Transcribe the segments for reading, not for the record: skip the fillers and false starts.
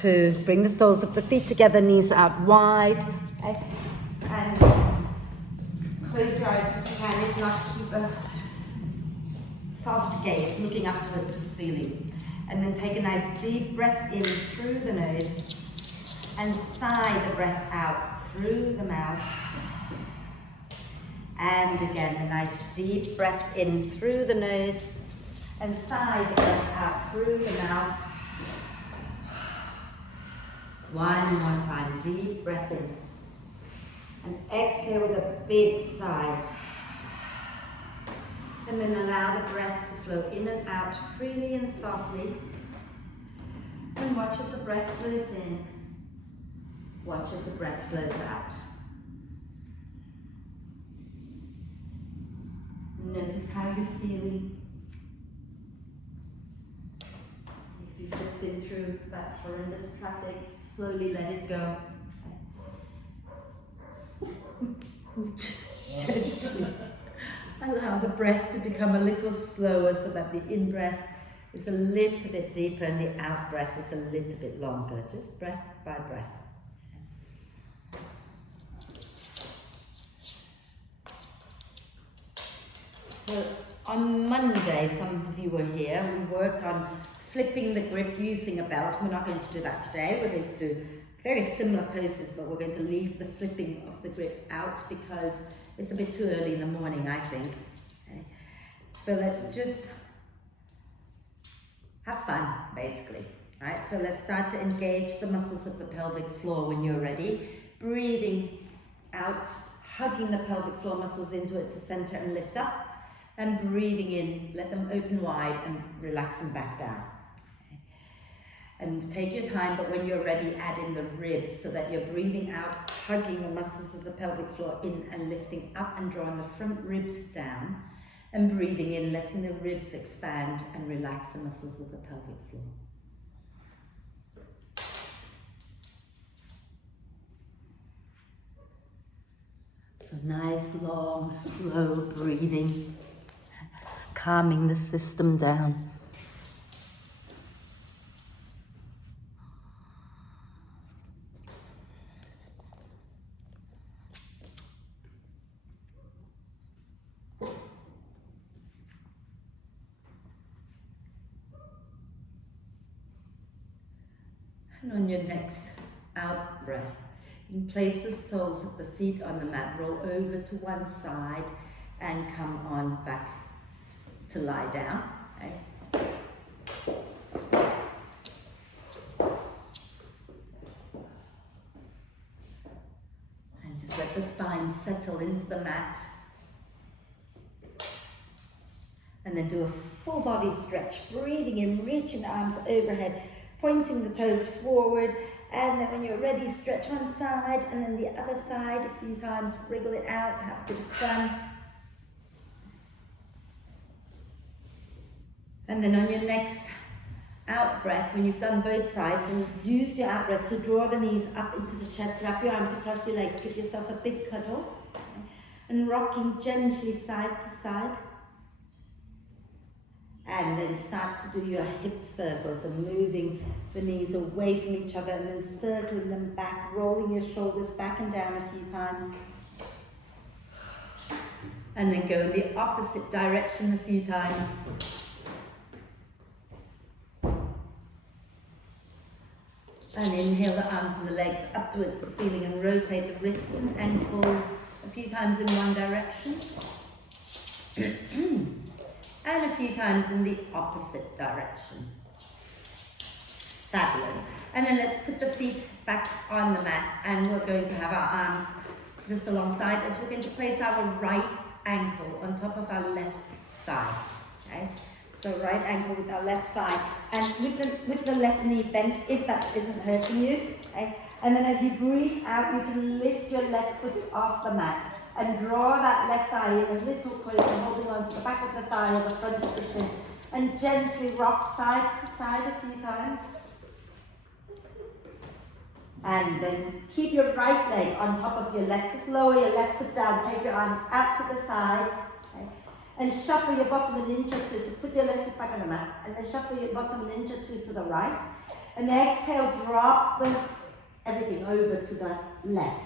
to bring the soles of the feet together, knees out wide, okay? And close your eyes if you can, if not, keep a soft gaze, looking up towards the ceiling. And then take a nice deep breath in through the nose and sigh the breath out through the mouth. And again, a nice deep breath in through the nose and sigh the breath out through the mouth. One more time, deep breath in. And exhale with a big sigh. And then allow the breath to flow in and out freely and softly. And watch as the breath flows in. Watch as the breath flows out. Notice how you're feeling. If you've just been through that horrendous traffic, slowly let it go. Gently allow the breath to become a little slower so that the in-breath is a little bit deeper and the out-breath is a little bit longer. Just breath by breath. So on Monday, some of you were here, we worked on flipping the grip using a belt. We're not going to do that today. We're going to do very similar poses, but we're going to leave the flipping of the grip out because it's a bit too early in the morning, I think. Okay. So let's just have fun, basically. Right? So let's start to engage the muscles of the pelvic floor when you're ready. Breathing out, hugging the pelvic floor muscles in towards the center and lift up. And breathing in, let them open wide and relax them back down. Okay. And take your time, but when you're ready, add in the ribs so that you're breathing out, hugging the muscles of the pelvic floor in and lifting up and drawing the front ribs down. And breathing in, letting the ribs expand and relax the muscles of the pelvic floor. So nice, long, slow breathing. Calming the system down. And on your next out breath, you can place the soles of the feet on the mat, roll over to one side and come on back to lie down. Okay. And just let the spine settle into the mat. And then do a full body stretch, breathing in, reaching the arms overhead, pointing the toes forward, and then when you're ready, stretch one side and then the other side a few times, wriggle it out, have a bit of fun. And then on your next out breath, when you've done both sides, and use your out breath to draw the knees up into the chest, wrap your arms across your legs, give yourself a big cuddle, okay? And rocking gently side to side. And then start to do your hip circles and moving the knees away from each other and then circling them back, rolling your shoulders back and down a few times. And then go in the opposite direction a few times. And inhale the arms and the legs up towards the ceiling and rotate the wrists and ankles a few times in one direction. And a few times in the opposite direction. Fabulous. And then let's put the feet back on the mat and we're going to have our arms just alongside us. We're going to place our right ankle on top of our left thigh. Okay? So right ankle with our left thigh, and with the left knee bent, if that isn't hurting you. Okay? And then as you breathe out, you can lift your left foot off the mat and draw that left thigh in a little closer, holding on to the back of the thigh or the front of the shin, and gently rock side to side a few times. And then keep your right leg on top of your left. Just lower your left foot down, take your arms out to the sides. And shuffle your bottom an inch or two, so put your left foot back on the mat, and then shuffle your bottom an inch or two to the right. And exhale, drop everything over to the left.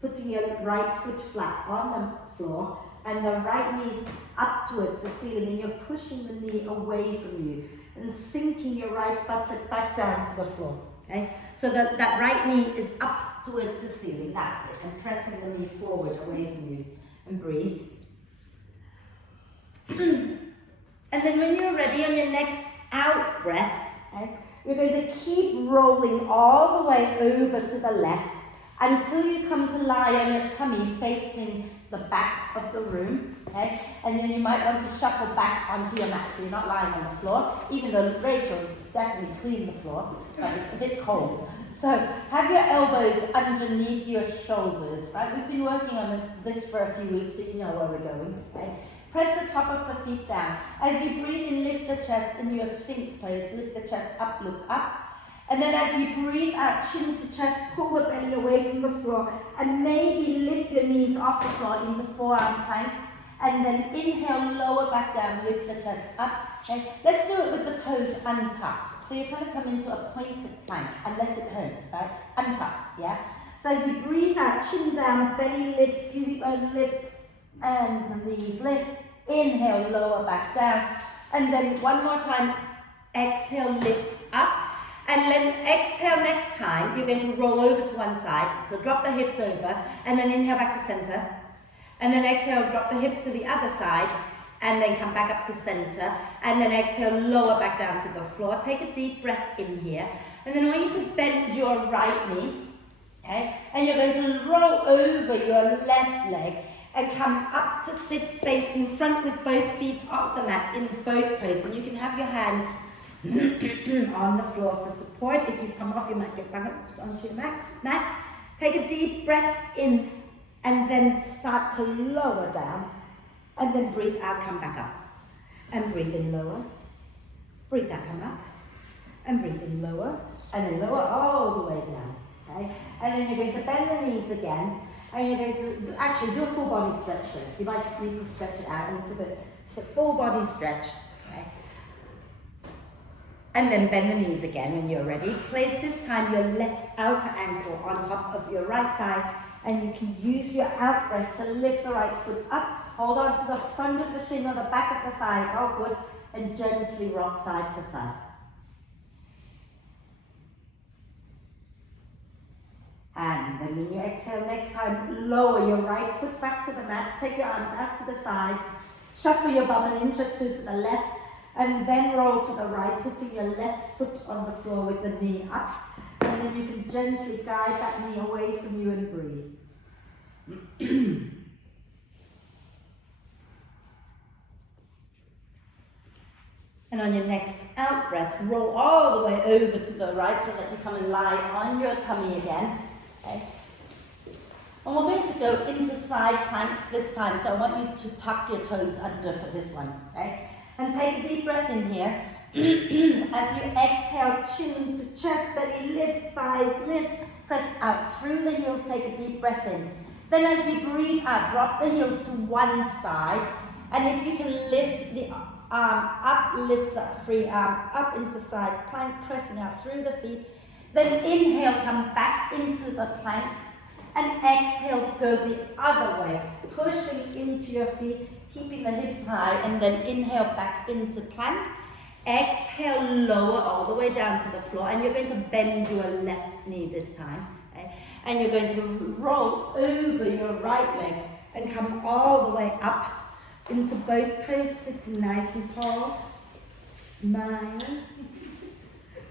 Putting your right foot flat on the floor and the right knee's up towards the ceiling, and you're pushing the knee away from you and sinking your right buttock back down to the floor. Okay? So that right knee is up towards the ceiling, that's it. And pressing the knee forward away from you. And breathe. And then when you're ready on your next out breath, okay, you're going to keep rolling all the way over to the left until you come to lie on your tummy facing the back of the room, okay? And then you might want to shuffle back onto your mat so you're not lying on the floor, even though Rachel's definitely cleaned the floor, but it's a bit cold. So have your elbows underneath your shoulders, right? We've been working on this for a few weeks so you know where we're going, okay? Press the top of the feet down. As you breathe in, lift the chest in your Sphinx pose, lift the chest up, look up. And then as you breathe out, chin to chest, pull the belly away from the floor, and maybe lift your knees off the floor into forearm plank. And then inhale, lower back down, lift the chest up. Okay? Let's do it with the toes untucked. So you kind of come into a pointed plank, unless it hurts, right? Untucked, yeah? So as you breathe out, chin down, belly lifts, pubic bone lifts, and the knees lift. Inhale, lower back down. And then one more time, exhale, lift up. And then exhale next time, you're going to roll over to one side. So drop the hips over, and then inhale back to center. And then exhale, drop the hips to the other side, and then come back up to center. And then exhale, lower back down to the floor. Take a deep breath in here. And then I want you to bend your right knee, okay? And you're going to roll over your left leg and come up to sit facing front with both feet off the mat in both poses. And you can have your hands on the floor for support. If you've come off your mat, get back up onto your mat. Take a deep breath in and then start to lower down. And then breathe out, come back up. And breathe in lower. Breathe out, come up. And breathe in lower. And then lower all the way down. Okay? And then you're going to bend the knees again. And you're going to actually do a full body stretch first. You might just need to stretch it out and do it's a full body stretch. Okay? And then bend the knees again when you're ready. Place this time your left outer ankle on top of your right thigh, and you can use your out breath to lift the right foot up. Hold on to the front of the shin or the back of the thigh, all good, and gently rock side to side. And then when you exhale next time, lower your right foot back to the mat, take your arms out to the sides, shuffle your bum an inch or two to the left, and then roll to the right, putting your left foot on the floor with the knee up. And then you can gently guide that knee away from you and breathe. And on your next out breath, roll all the way over to the right so that you come and lie on your tummy again. Okay? And we're going to go into side plank this time, so I want you to tuck your toes under for this one. Okay? And take a deep breath in here. As you exhale, chin to chest, belly lifts, thighs lift, press out through the heels, take a deep breath in. Then as you breathe out, drop the heels to one side, and if you can lift the arm up, lift the free arm up into side plank, pressing out through the feet. Then inhale, come back into the plank, and exhale, go the other way, pushing into your feet, keeping the hips high, and then inhale back into plank. Exhale, lower all the way down to the floor, and you're going to bend your left knee this time. Okay? And you're going to roll over your right leg and come all the way up into both poses, sitting nice and tall. Smile.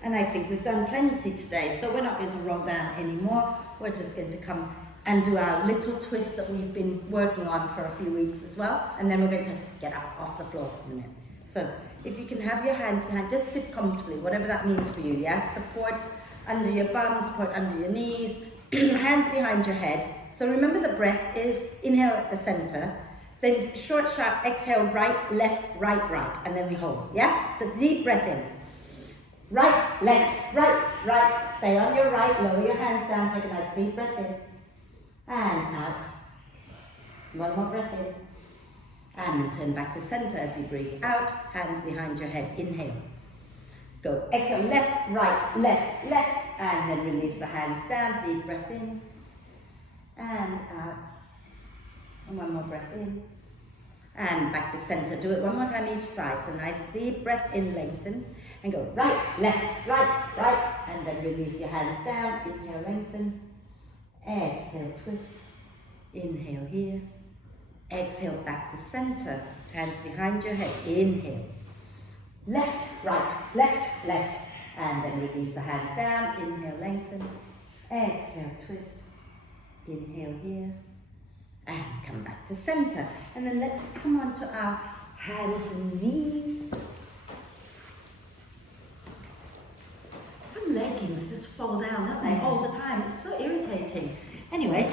And I think we've done plenty today, so we're not going to roll down anymore. We're just going to come and do our little twist that we've been working on for a few weeks as well. And then we're going to get up off the floor in a minute. So if you can have your hands behind, just sit comfortably, whatever that means for you, yeah? Support under your bum, support under your knees, hands behind your head. So remember the breath is inhale at the center, then short, sharp exhale, right, left, right, and then we hold, yeah? So deep breath in. Right, left, right. Stay on your right, lower your hands down, take a nice deep breath in. And out. One more breath in. And then turn back to center as you breathe out, hands behind your head, inhale. Go, exhale, left, right, left, left, and then release the hands down, deep breath in, and out, and one more breath in, and back to center. Do it one more time each side, so nice deep breath in, lengthen, and go right, left, right, and then release your hands down, inhale, lengthen, exhale, twist, inhale here, exhale, back to center, hands behind your head, inhale, left, left, and then release the hands down, inhale, lengthen, exhale, twist, inhale here, and come back to center. And then let's come on to our hands and knees. Some leggings just fall down, don't they, all the time? It's so irritating. Anyway.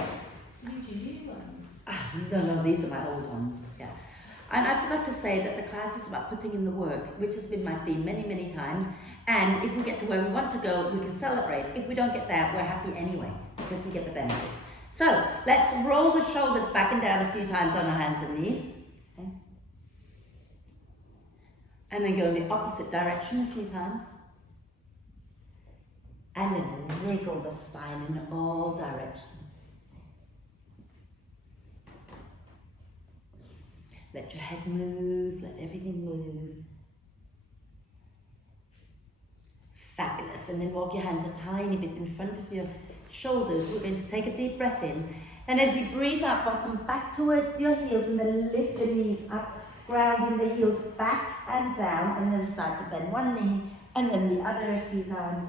New ones? No, these are my old ones, yeah. And I forgot to say that the class is about putting in the work, which has been my theme many times. And if we get to where we want to go, we can celebrate. If we don't get there, we're happy anyway, because we get the benefits. So let's roll the shoulders back and down a few times on our hands and knees. Okay. And then go in the opposite direction a few times. And then wriggle the spine in all directions. Let your head move, let everything move. Fabulous. And then walk your hands a tiny bit in front of your shoulders. We're going to take a deep breath in. And as you breathe out, bottom back towards your heels, and then lift your knees up, grounding the heels back and down, and then start to bend one knee, and then the other a few times.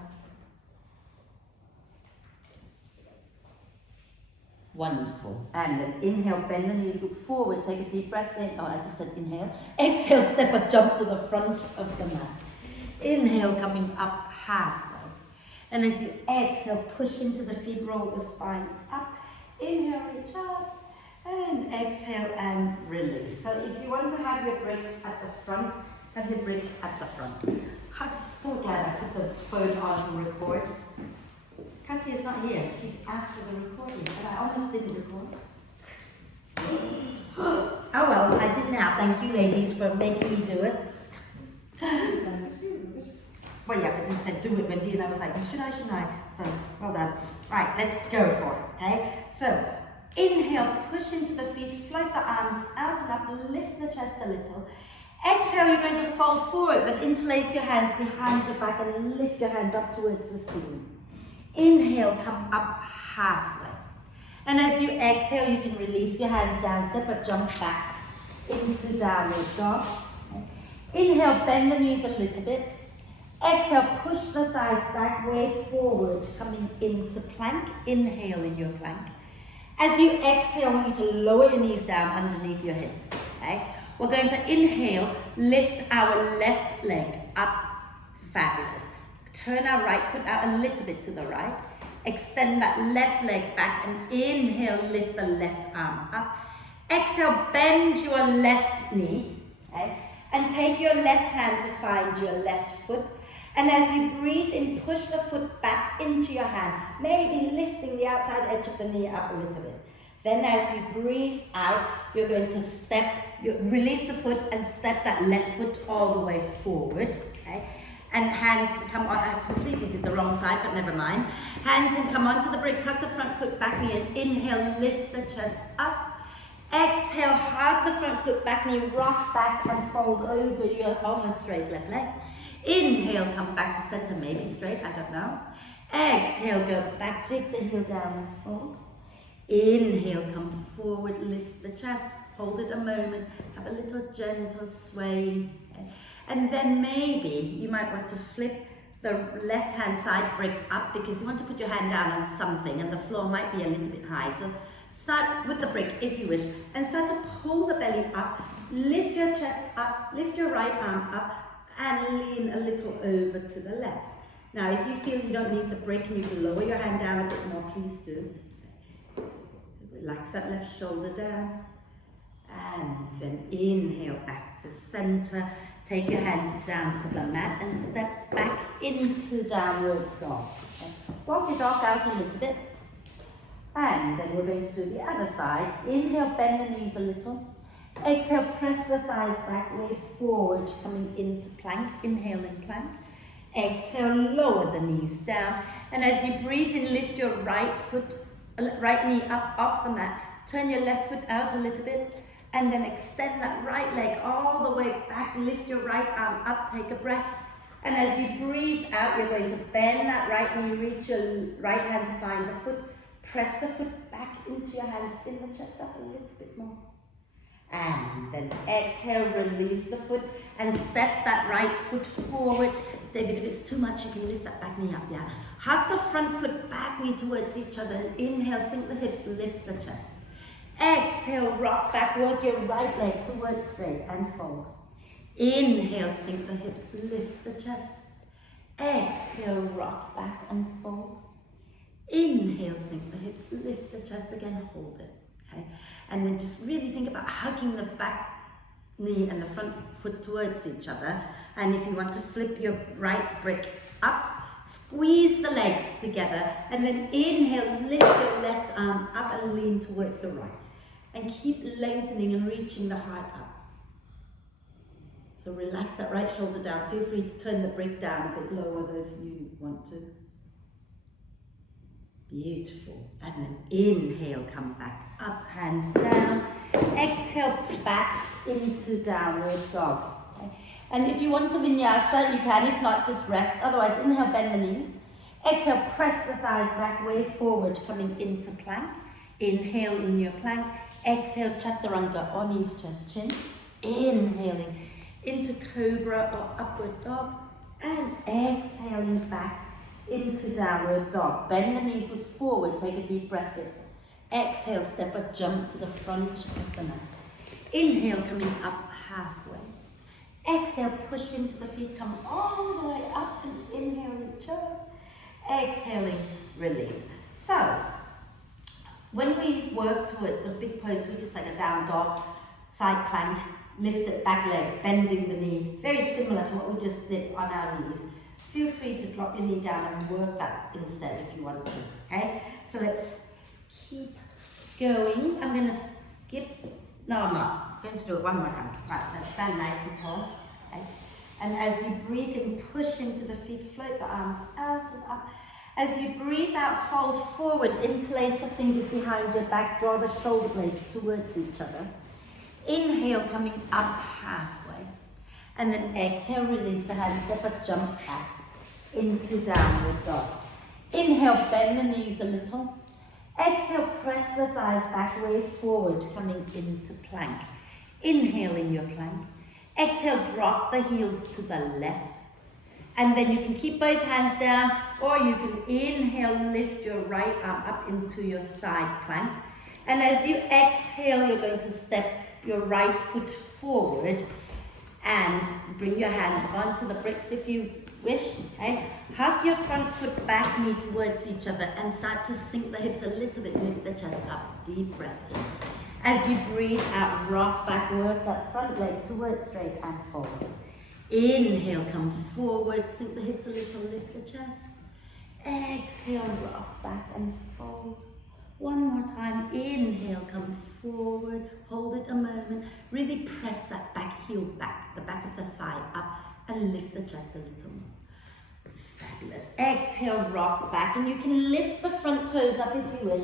Wonderful. And then inhale, bend the knees, look forward, take a deep breath in. Oh, I just said inhale. Exhale, step or jump to the front of the mat. Inhale, coming up halfway. And as you exhale, push into the feet, roll the spine up. Inhale, reach up. And exhale and release. So if you want to have your bricks at the front, have your bricks at the front. I'm so glad I put the phone on to record. Kathy is not here. She asked for the recording, but I almost didn't record. Oh well, I did now. Thank you, ladies, for making me do it. Well, yeah, but you said do it, Wendy, and I was like, should I? So, well done. Right, let's go for it, okay? So, inhale, push into the feet, float the arms out and up, lift the chest a little. Exhale, you're going to fold forward, but interlace your hands behind your back and lift your hands up towards the ceiling. Inhale, come up halfway. And as you exhale, you can release your hands down, step or jump back into downward dog. Inhale, bend the knees a little bit. Exhale, push the thighs back, way forward, coming into plank. Inhale in your plank. As you exhale, I want you to lower your knees down underneath your hips. Okay? We're going to inhale, lift our left leg up. Fabulous. Turn our right foot out a little bit to the right. Extend that left leg back and inhale, lift the left arm up. Exhale, bend your left knee. Okay? And take your left hand to find your left foot. And as you breathe in, push the foot back into your hand, maybe lifting the outside edge of the knee up a little bit. Then as you breathe out, you're going to release the foot and step that left foot all the way forward. Okay? And hands can come on, I completely did the wrong side, but never mind. Hands can come onto the bricks, hug the front foot back knee, and inhale, lift the chest up. Exhale, hug the front foot back knee, rock back and fold over your almost straight left leg. Inhale, come back to center, maybe straight, I don't know. Exhale, go back, dig the heel down and fold. Inhale, come forward, lift the chest, hold it a moment, have a little gentle swaying. And then maybe you might want to flip the left hand side brick up because you want to put your hand down on something and the floor might be a little bit high. So start with the brick if you wish and start to pull the belly up, lift your chest up, lift your right arm up and lean a little over to the left. Now if you feel you don't need the brick and you can lower your hand down a bit more, please do. Relax that left shoulder down and then inhale back to center. Take your hands down to the mat and step back into downward dog. Okay. Walk your dog out a little bit. And then we're going to do the other side. Inhale, bend the knees a little. Exhale, press the thighs back, way forward, coming into plank. Inhale in plank. Exhale, lower the knees down. And as you breathe in, lift your right knee up off the mat. Turn your left foot out a little bit. And then extend that right leg all the way back. Lift your right arm up. Take a breath. And as you breathe out, you're going to bend that right knee. Reach your right hand to find the foot. Press the foot back into your hands. Spin the chest up a little bit more. And then exhale, release the foot and step that right foot forward. David, if it's too much, you can lift that back knee up, yeah? Hug the front foot, back knee towards each other. And inhale, sink the hips, lift the chest. Exhale, rock back, work your right leg towards straight and fold. Inhale, sink the hips, lift the chest. Exhale, rock back and fold. Inhale, sink the hips, lift the chest again, hold it. Okay? And then just really think about hugging the back knee and the front foot towards each other. And if you want to flip your right brick up, squeeze the legs together, and then inhale, lift your left arm up and lean towards the right. And keep lengthening and reaching the heart up. So relax that right shoulder down. Feel free to turn the brick down a bit lower, those of you who want to. Beautiful. And then inhale, come back up, hands down. Exhale, back into downward dog. Okay. And if you want to vinyasa, you can. If not, just rest. Otherwise, inhale, bend the knees. Exhale, press the thighs back, way forward, coming into plank. Inhale in your plank. Exhale, chaturanga, or knees, chest, chin. Inhaling into cobra or upward dog. And exhaling back into downward dog. Bend the knees, look forward, take a deep breath in. Exhale, step or jump to the front of the mat. Inhale, coming up halfway. Exhale, push into the feet, come all the way up and inhale, reach up. Exhaling, release. So, when we work towards the big pose, which is like a down dog, side plank, lifted back leg, bending the knee, very similar to what we just did on our knees. Feel free to drop your knee down and work that instead if you want to, okay? So let's keep going. I'm going to skip, no I'm not, I'm going to do it one more time. Right, so stand nice and tall, okay? And as you breathe in, push into the feet, float the arms out and up. As you breathe out, fold forward, interlace the fingers behind your back, draw the shoulder blades towards each other. Inhale, coming up halfway. And then exhale, release the hands, step up, jump back into downward dog. Inhale, bend the knees a little. Exhale, press the thighs back, way forward, coming into plank. Inhale in your plank. Exhale, drop the heels to the left. And then you can keep both hands down, or you can inhale, lift your right arm up into your side plank. And as you exhale, you're going to step your right foot forward and bring your hands onto the bricks if you wish. Okay? Hug your front foot, back knee towards each other and start to sink the hips a little bit, lift the chest up, deep breath in. As you breathe out, rock back, work that front leg towards straight and forward. Inhale, come forward, sink the hips a little, lift the chest. Exhale, rock back and fold. One more time, inhale, come forward, hold it a moment. Really press that back heel back, the back of the thigh up, and lift the chest a little more. Fabulous. Exhale, rock back, and you can lift the front toes up if you wish.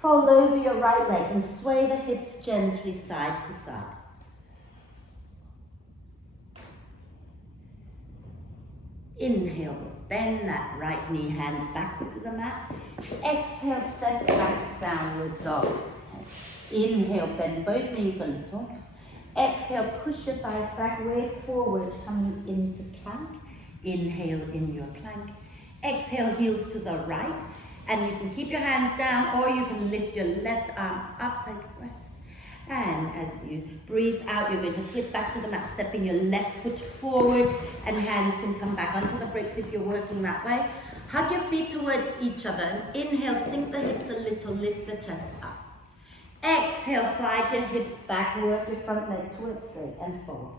Fold over your right leg and sway the hips gently side to side. Inhale, bend that right knee, hands back to the mat. Exhale, step back, downward dog. Inhale, bend both knees a little. Exhale, push your thighs back, way forward, coming into plank. Inhale in your plank. Exhale, heels to the right. And you can keep your hands down, or you can lift your left arm up, take a breath. And as you breathe out, you're going to flip back to the mat, stepping your left foot forward, and hands can come back onto the bricks if you're working that way. Hug your feet towards each other, and inhale, sink the hips a little, lift the chest up. Exhale, slide your hips back, work your front leg towards straight and fold.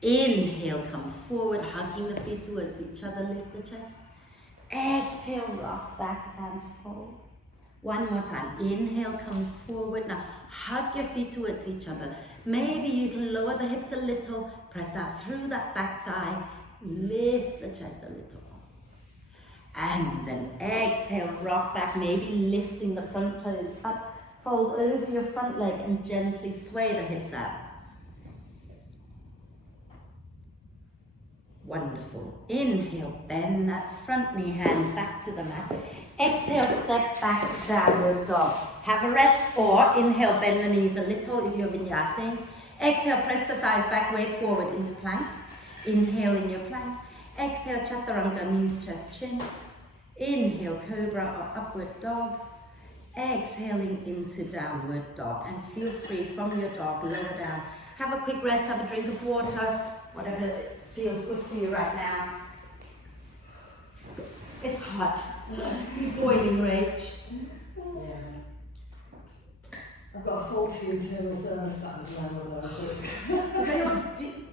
Inhale, come forward, hugging the feet towards each other, lift the chest. Exhale, rock back and fold. One more time. Inhale, come forward. Now, hug your feet towards each other. Maybe you can lower the hips a little, press out through that back thigh, lift the chest a little. And then exhale, rock back, maybe lifting the front toes up. Fold over your front leg and gently sway the hips out. Wonderful. Inhale, bend that front knee, hands back to the mat. Exhale, step back, downward dog. Have a rest, or inhale, bend the knees a little if you're vinyasing. Exhale, press the thighs back, way forward into plank. Inhale in your plank. Exhale, chaturanga, knees, chest, chin. Inhale, cobra or upward dog. Exhaling into downward dog. And feel free from your dog, lower down. Have a quick rest, have a drink of water, whatever feels good for you right now. It's hot. Boiling rage. Yeah. I've got a full queue till Thursday.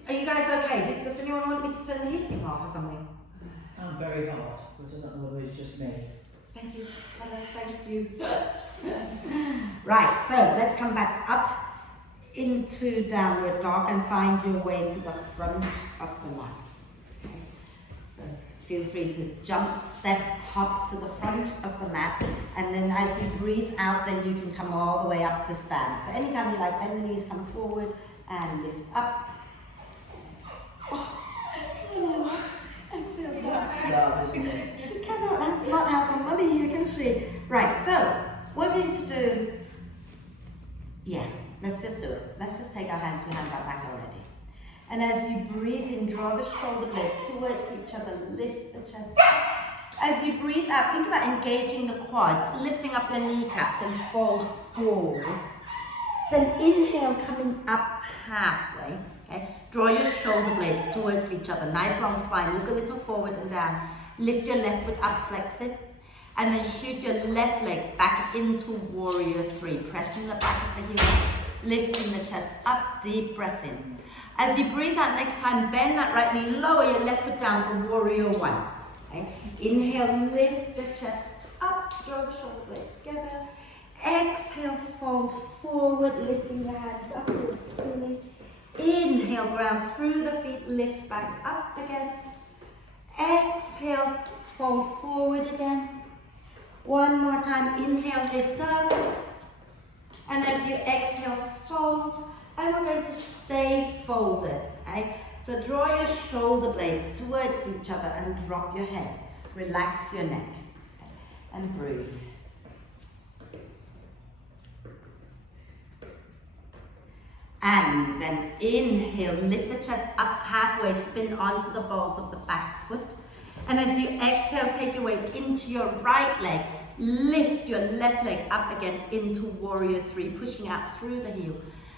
Are you guys okay? Does anyone want me to turn the heating off or something? I'm very hot, but I don't know whether it's just me. Thank you. Thank you. Right, so let's come back up into downward dog and find your way to the front of the mat. Okay. So feel free to jump, step, hop to the front of the mat, and then as you breathe out, then you can come all the way up to stand. So anytime you like, bend the knees, come forward and lift up. Exhale, That's love, isn't it? she cannot not have a mummy here, can she? Right, so we're going to do, let's just do it. Let's just take our hands behind our back already. And as you breathe in, draw the shoulder blades towards each other, lift the chest. As you breathe out, think about engaging the quads, lifting up your kneecaps and fold forward. Then inhale, coming up halfway. Okay. Draw your shoulder blades towards each other. Nice long spine. Look a little forward and down. Lift your left foot up, flex it. And then shoot your left leg back into warrior three. Pressing the back of the heel. Lifting the chest up. Deep breath in. As you breathe out next time, bend that right knee. Lower your left foot down for warrior one. Okay. Inhale, lift the chest up. Draw the shoulder blades together. Exhale, fold forward. Lifting the hands up towards the ceiling. Inhale, ground through the feet, lift back up again. Exhale, fold forward again. One more time, inhale, lift up. And as you exhale, fold. And we're going to stay folded. Okay? So draw your shoulder blades towards each other and drop your head. Relax your neck. Okay? And breathe. And then inhale, lift the chest up halfway, spin onto the balls of the back foot. And as you exhale, take your weight into your right leg, lift your left leg up again into warrior three, pushing out through the heel.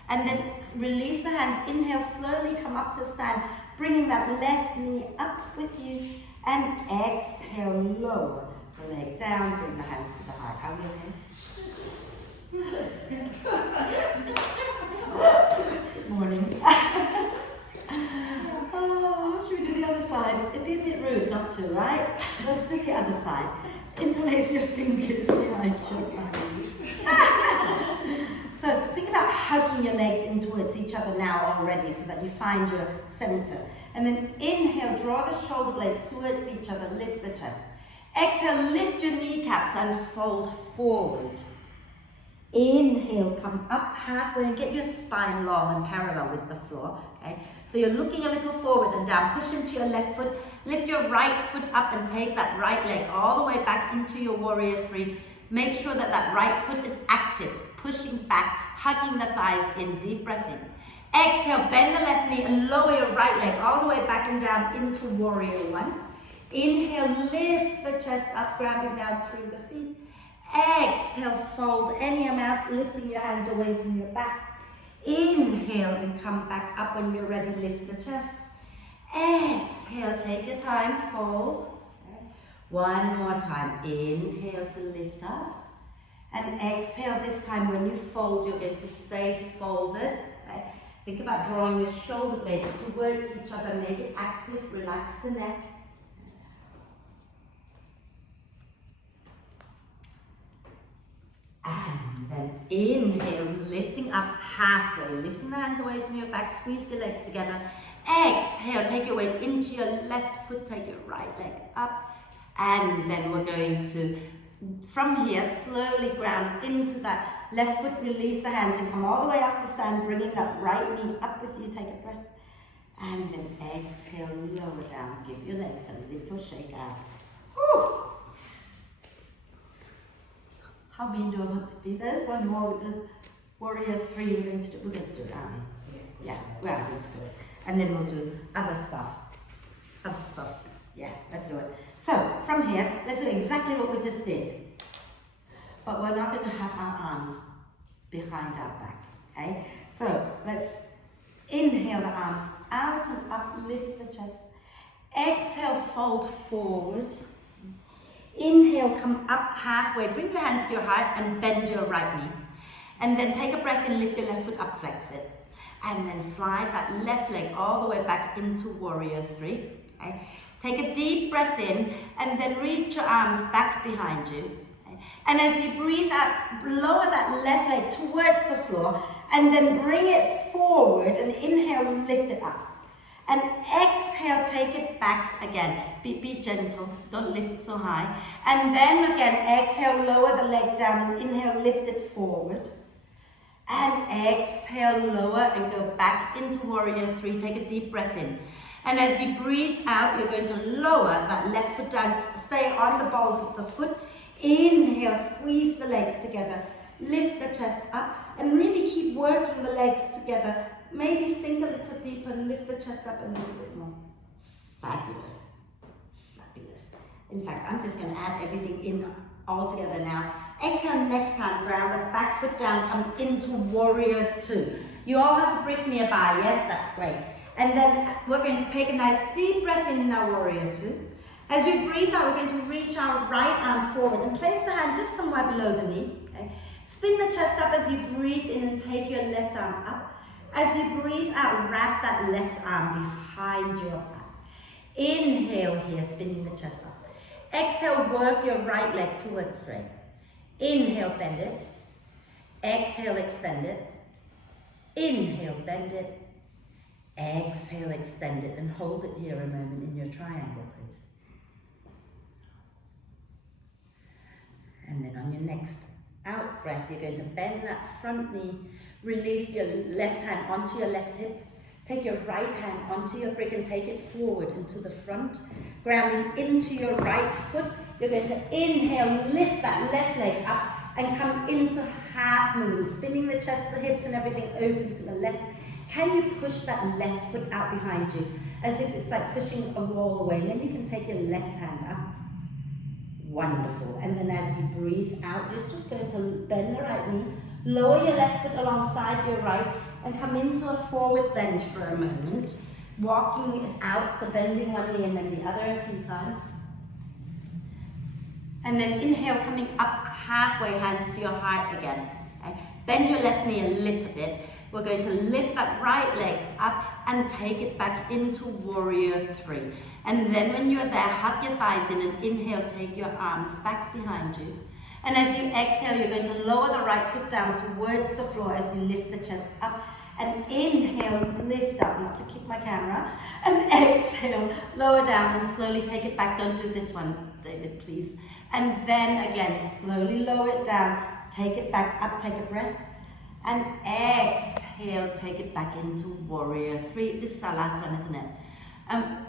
And then release the hands, inhale, slowly come up to stand, bringing that left knee up with you. And exhale, lower the leg down, bring the hands to the heart. Are we okay? Good morning. Oh, should we do the other side? It'd be a bit rude not to, right? Let's do the other side. Interlace your fingers behind your back. So think about hugging your legs in towards each other now already so that you find your center. And then inhale, draw the shoulder blades towards each other, lift the chest. Exhale, lift your kneecaps and fold forward. Inhale, come up halfway and get your spine long and parallel with the floor. Okay, so you're looking a little forward and down. Push into your left foot. Lift your right foot up and take that right leg all the way back into your warrior three. Make sure that that right foot is active. Pushing back, hugging the thighs in. Deep breath in. Exhale, bend the left knee and lower your right leg all the way back and down into warrior one. Inhale, lift the chest up, grounding down through the feet. Exhale, fold any amount, lifting your hands away from your back. Inhale and come back up when you're ready, lift the chest. Exhale, take your time, fold. Okay. One more time, inhale to lift up. And exhale this time, when you fold, you're going to stay folded. Okay. Think about drawing your shoulder blades towards each other, make it active, relax the neck. And then inhale, lifting up halfway, lifting the hands away from your back, squeeze your legs together. Exhale, take your weight into your left foot, take your right leg up. And then we're going to, from here, slowly ground into that left foot, release the hands and come all the way up to stand, bringing that right knee up with you, take a breath. And then exhale, lower down, give your legs a little shake out. Whew. How mean do I want to be? There's one more with the warrior 3 we're going to do it, aren't we? Yeah, we are going to do it. And then we'll do other stuff. Yeah, let's do it. So, from here, let's do exactly what we just did. But we're not going to have our arms behind our back, okay? So, let's inhale the arms out and up, lift the chest. Exhale, fold forward. Inhale, come up halfway, bring your hands to your heart and bend your right knee. And then take a breath in, lift your left foot up, flex it. And then slide that left leg all the way back into warrior 3. Okay? Take a deep breath in and then reach your arms back behind you. Okay? And as you breathe out, lower that left leg towards the floor and then bring it forward and inhale, lift it up. And exhale, take it back again. Be gentle, don't lift so high. And then again, exhale, lower the leg down and inhale, lift it forward. And exhale, lower and go back into warrior 3. Take a deep breath in. And as you breathe out, you're going to lower that left foot down. Stay on the balls of the foot. Inhale, squeeze the legs together. Lift the chest up and really keep working the legs together. Maybe sink a little deeper and lift the chest up a little bit more. Fabulous. Fabulous. In fact, I'm just going to add everything in all together now. Exhale, next time, ground the back foot down, come into warrior 2. You all have a brick nearby, yes, that's great. And then we're going to take a nice deep breath in our warrior 2. As we breathe out, we're going to reach our right arm forward and place the hand just somewhere below the knee. Okay? Spin the chest up as you breathe in and take your left arm up. As you breathe out, wrap that left arm behind your back. Inhale here, spinning the chest up. Exhale, work your right leg towards straight. Inhale, bend it. Exhale, extend it. Inhale, bend it. Exhale, extend it, and hold it here a moment in your triangle, please. And then on your next out breath, you're going to bend that front knee, release your left hand onto your left hip, take your right hand onto your brick and take it forward into the front, grounding into your right foot. You're going to inhale, lift that left leg up and come into half moon, spinning the chest, the hips and everything open to the left. Can you push that left foot out behind you as if it's like pushing a wall away? And then you can take your left hand up. Wonderful. And then as you breathe out, you're just going to bend the right knee, lower your left foot alongside your right, and come into a forward bend for a moment. Walking it out, so bending one knee and then the other a few times. And then inhale, coming up halfway, hands to your heart again. Okay? Bend your left knee a little bit. We're going to lift that right leg up and take it back into warrior 3. And then when you're there, hug your thighs in and inhale, take your arms back behind you. And as you exhale, you're going to lower the right foot down towards the floor as you lift the chest up. And inhale, lift up, not to kick my camera. And exhale, lower down and slowly take it back. Don't do this one, David, please. And then again, slowly lower it down. Take it back up, take a breath. And exhale, take it back into warrior 3. This is our last one, isn't it?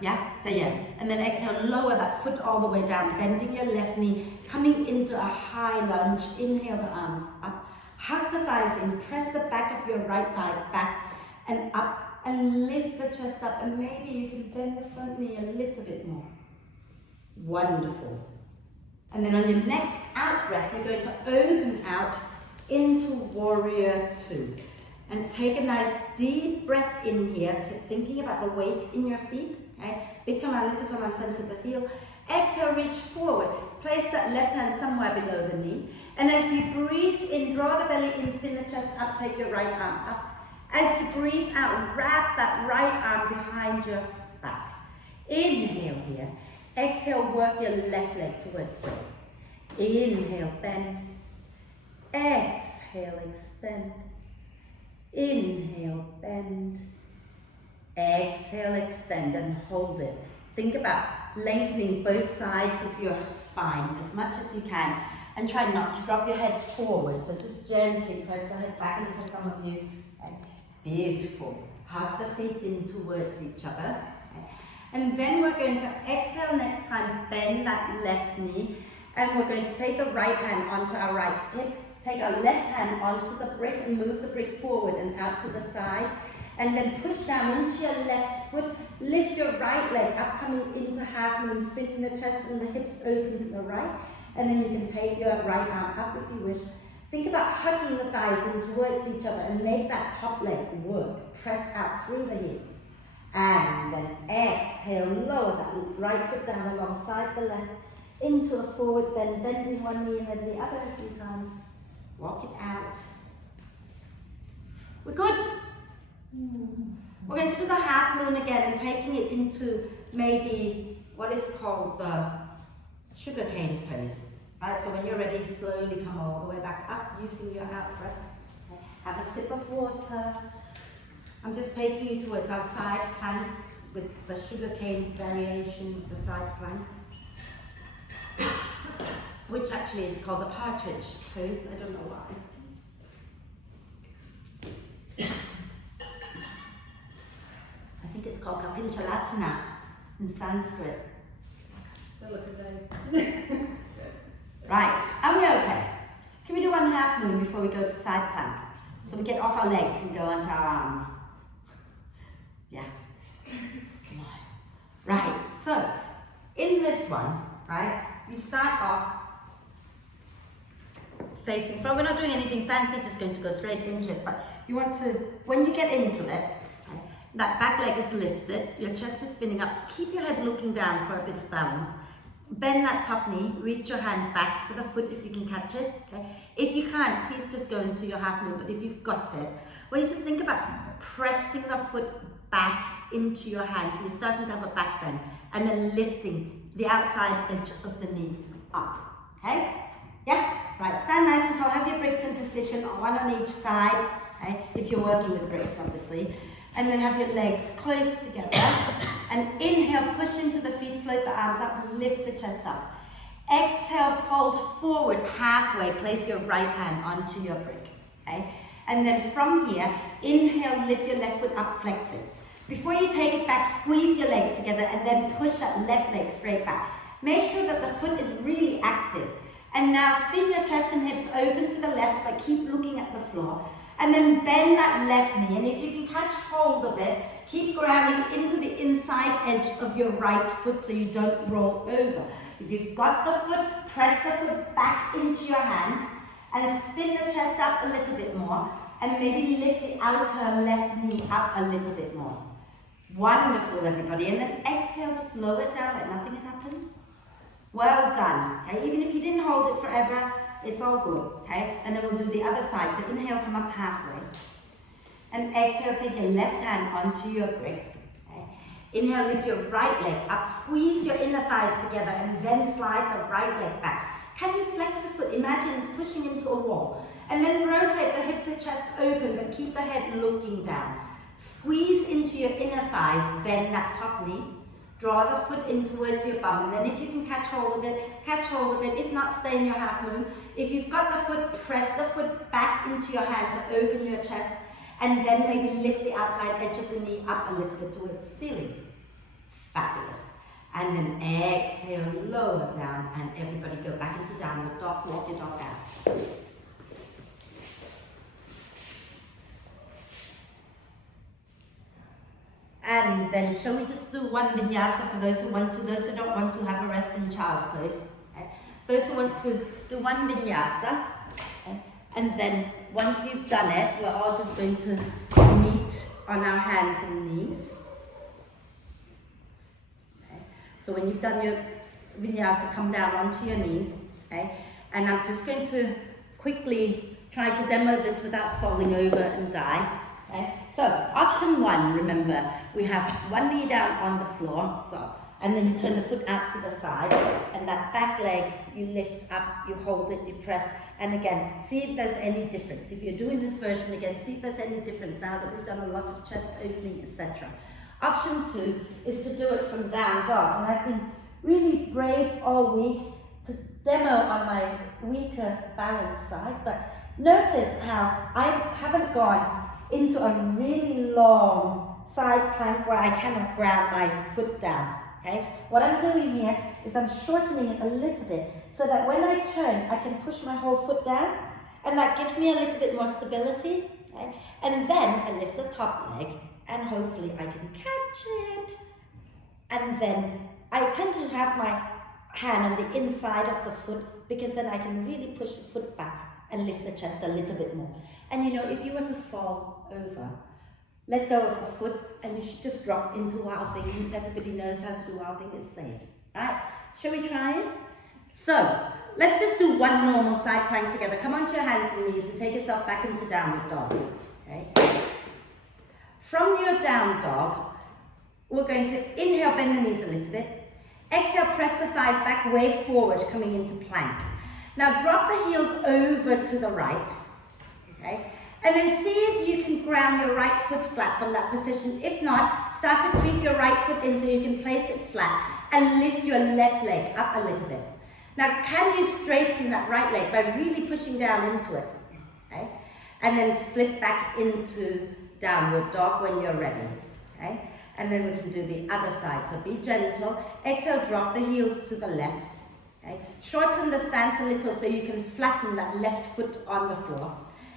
Yeah, say yes. And then exhale, lower that foot all the way down, bending your left knee, coming into a high lunge. Inhale the arms up. Hug the thighs in, press the back of your right thigh back and up, and lift the chest up, and maybe you can bend the front knee a little bit more. Wonderful. And then on your next out breath, you're going to open out into warrior 2. And take a nice deep breath in here, thinking about the weight in your feet. Okay? Big toe man, little toe man, center the heel. Exhale, reach forward. Place that left hand somewhere below the knee. And as you breathe in, draw the belly in, spin the chest up, take your right arm up. As you breathe out, wrap that right arm behind your back. Inhale here. Exhale, work your left leg towards straight. Inhale, bend. Exhale, extend. Inhale, bend. Exhale, extend and hold it. Think about lengthening both sides of your spine as much as you can, and try not to drop your head forward. So just gently press the head back, and for some of you, beautiful. Hug the feet in towards each other. And then we're going to exhale next time, bend that left knee, and we're going to take the right hand onto our right hip, take our left hand onto the brick and move the brick forward and out to the side, and then push down into your left foot, lift your right leg up, coming into half moon, spinning the chest and the hips open to the right, and then you can take your right arm up if you wish. Think about hugging the thighs in towards each other and make that top leg work. Press out through the hip. And then exhale, lower that right foot down alongside the left, into a forward bend, bending one knee and then the other a few times. Walk it out. We're good. We're going to do the half moon again and taking it into maybe what is called the sugarcane pose. Right, so when you're ready, slowly come all the way back up using your out breath. Have a sip of water. I'm just taking you towards our side plank with the sugarcane variation of the side plank, which actually is called the partridge pose. I don't know why. I think it's called Kapinchalasana in Sanskrit. So look at that. Right, are we okay? Can we do one half moon before we go to side plank? So we get off our legs and go onto our arms. Yeah. Smile. Right, so in this one, right, you start off facing front. We're not doing anything fancy, just going to go straight into it. But you want to, when you get into it, okay, that back leg is lifted, your chest is spinning up. Keep your head looking down for a bit of balance. Bend that top knee, reach your hand back for the foot if you can catch it. Okay? If you can't, please just go into your half moon, but if you've got it, well, you have to think about pressing the foot back into your hand. So you're starting to have a back bend, and then lifting the outside edge of the knee up. Okay? Yeah? Right, stand nice and tall, have your bricks in position, one on each side, okay? If you're working with bricks, obviously. And then have your legs close together. And inhale, push into the feet, float the arms up, and lift the chest up. Exhale, fold forward halfway, place your right hand onto your brick. Okay? And then from here, inhale, lift your left foot up, flex it. Before you take it back, squeeze your legs together and then push that left leg straight back. Make sure that the foot is really active. And now spin your chest and hips open to the left, but keep looking at the floor. And then bend that left knee, and if you can catch hold of it, keep grounding into the inside edge of your right foot so you don't roll over. If you've got the foot, press the foot back into your hand and spin the chest up a little bit more, and maybe lift the outer left knee up a little bit more. Wonderful, everybody. And then exhale, just lower it down like nothing had happened. Well done. Okay? Even if you didn't hold it forever, it's all good, okay? And then we'll do the other side. So inhale, come up halfway. And exhale, take your left hand onto your brick. Okay? Inhale, lift your right leg up. Squeeze your inner thighs together and then slide the right leg back. Can you flex the foot? Imagine it's pushing into a wall. And then rotate the hips and chest open, but keep the head looking down. Squeeze into your inner thighs, bend that top knee. Draw the foot in towards your bum, and then if you can catch hold of it, catch hold of it. If not, stay in your half moon. If you've got the foot, press the foot back into your hand to open your chest, and then maybe lift the outside edge of the knee up a little bit towards the ceiling. Fabulous. And then exhale, lower down, and everybody go back into downward dog, walk your dog out. And then shall we just do one vinyasa for those who want to, those who don't want to have a rest in child's pose. Okay? Those who want to do one vinyasa, okay? And then once you've done it, we're all just going to meet on our hands and knees. Okay? So when you've done your vinyasa, come down onto your knees. Okay? And I'm just going to quickly try to demo this without falling over and die. Okay. So option one, remember, we have one knee down on the floor, and then you turn the foot out to the side, and that back leg you lift up, you hold it, you press, and again, see if there's any difference. If you're doing this version again, see if there's any difference now that we've done a lot of chest opening, etc. Option two is to do it from down dog, and I've been really brave all week to demo on my weaker balance side, but notice how I haven't gone into a really long side plank where I cannot ground my foot down. Okay? What I'm doing here is I'm shortening it a little bit so that when I turn, I can push my whole foot down, and that gives me a little bit more stability. Okay? And then I lift the top leg, and hopefully I can catch it. And then I tend to have my hand on the inside of the foot because then I can really push the foot back and lift the chest a little bit more. And you know, if you were to fall over, let go of the foot and you should just drop into wild thing. Everybody knows how to do wild thing, it's safe. Alright, shall we try it? So, let's just do one normal side plank together. Come onto your hands and knees and take yourself back into downward dog. Okay? From your down dog, we're going to inhale, bend the knees a little bit. Exhale, press the thighs back, way forward, coming into plank. Now drop the heels over to the right. Okay? And then see if you can ground your right foot flat from that position. If not, start to creep your right foot in so you can place it flat and lift your left leg up a little bit. Now, can you straighten that right leg by really pushing down into it? Okay? And then flip back into downward dog when you're ready. Okay? And then we can do the other side. So be gentle. Exhale, drop the heels to the left. Okay? Shorten the stance a little so you can flatten that left foot on the floor.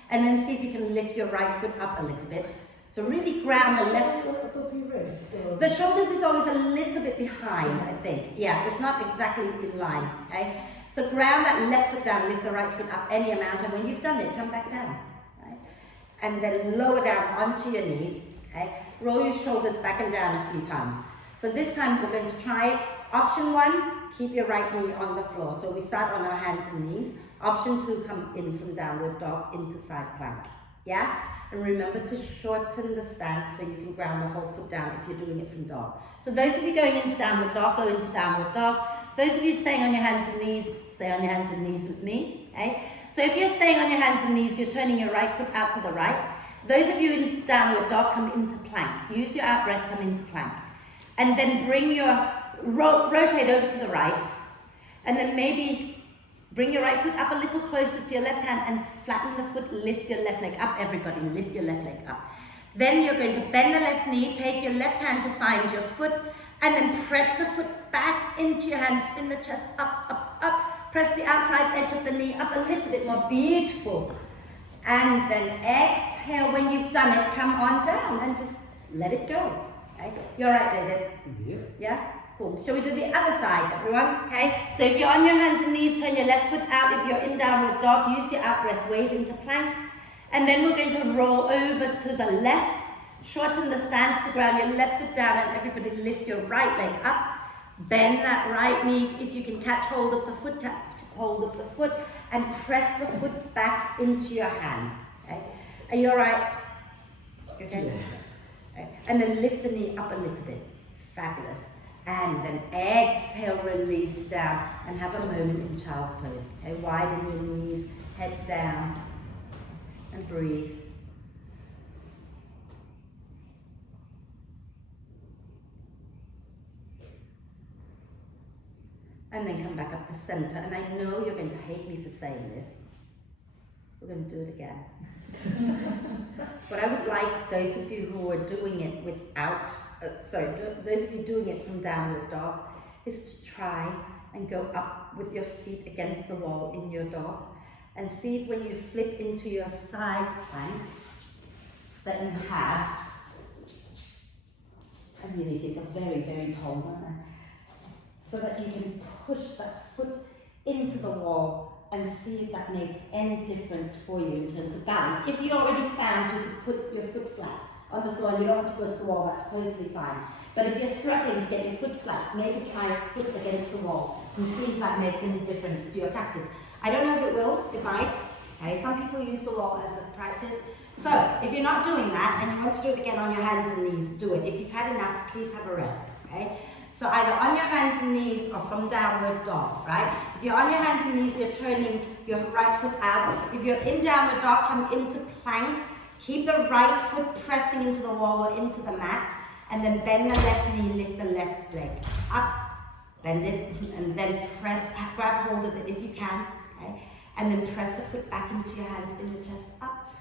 And then see if you can lift your right foot up a little bit. So really ground the left foot. Above your wrist, or? The shoulders is always a little bit behind, I think. Yeah, it's not exactly in line, okay? So ground that left foot down, lift the right foot up any amount, and when you've done it, come back down, right? And then lower down onto your knees, okay? Roll your shoulders back and down a few times. So this time we're going to try it. Option 1, keep your right knee on the floor. So we start on our hands and knees. Option 2, come in from downward dog into side plank. Yeah? And remember to shorten the stance so you can ground the whole foot down if you're doing it from dog. So those of you going into downward dog, go into downward dog. Those of you staying on your hands and knees, stay on your hands and knees with me. Okay? So if you're staying on your hands and knees, you're turning your right foot out to the right. Those of you in downward dog, come into plank. Use your out breath, come into plank. And then bring your, rotate over to the right. And then maybe bring your right foot up a little closer to your left hand and flatten the foot, lift your left leg up, everybody, lift your left leg up. Then you're going to bend the left knee, take your left hand to find your foot, and then press the foot back into your hand, spin the chest up, up, up, press the outside edge of the knee up a little bit more, beautiful. And then exhale, when you've done it, come on down and just let it go. Okay? You're right, David? Yeah. Yeah? Cool. Shall we do the other side, everyone? Okay? So if you're on your hands and knees, turn your left foot out. If you're in downward dog, use your out breath, wave into plank. And then we're going to roll over to the left. Shorten the stance to ground your left foot down, and everybody lift your right leg up. Bend that right knee. If you can catch hold of the foot, catch hold of the foot, and press the foot back into your hand. Okay? Are you all right? Okay? Yeah. Okay. And then lift the knee up a little bit. Fabulous. And then exhale, release down, and have a moment in child's pose. Okay, widen your knees, head down, and breathe. And then come back up to center. And I know you're going to hate me for saying this. We're going to do it again. But I would like those of you who are doing it without, those of you doing it from downward dog, is to try and go up with your feet against the wall in your dog, and see if when you flip into your side plank that you have, I really think I'm very, very tall, don't I? So that you can push that foot into the wall and see if that makes any difference for you in terms of balance. If you already found you could put your foot flat on the floor and you don't want to go to the wall, that's totally fine. But if you're struggling to get your foot flat, maybe try your foot against the wall and see if that makes any difference to your practice. I don't know if it will, it might. Okay, some people use the wall as a practice. So if you're not doing that and you want to do it again on your hands and knees, do it. If you've had enough, please have a rest. Okay? So either on your hands and knees or from downward dog, right? If you're on your hands and knees, you're turning your right foot out. If you're in downward dog, come into plank. Keep the right foot pressing into the wall or into the mat, and then bend the left knee, lift the left leg up Bend it and then grab hold of it if you can, okay? And then press the foot back into your hands, spin the chest up.